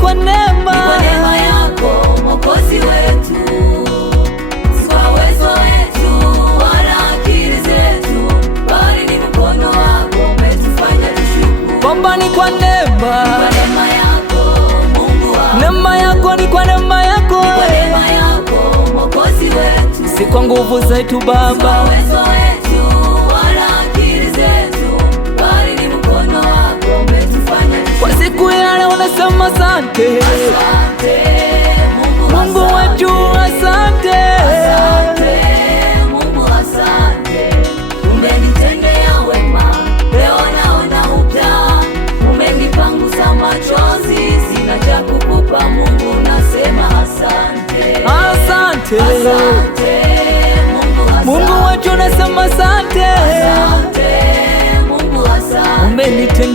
kwa neema yako Mwokozi wetu, si kwa uwezo wetu wala akili zetu, bali ni mkono wako umetufanya tushukuru. kwamba ni kwa neema yako Mungu wangu, neema yako, ni kwa neema yako, neema yako Mwokozi wetu, si kwa nguvu zetu Baba, si kwa uwezo wetu wala akili zetu, bali ni mkono wako umetufanya tushukuru. kwa siku ya leo nasema asante, Mungu wetu, asante. Mungu asante, umenitendea wema, leo naona upya, umenipangusa machozi, sina cha kukupa Mungu, nasema asante. Asante, Asante Mungu wetu, nasema asante, Mungu asante, umenitendea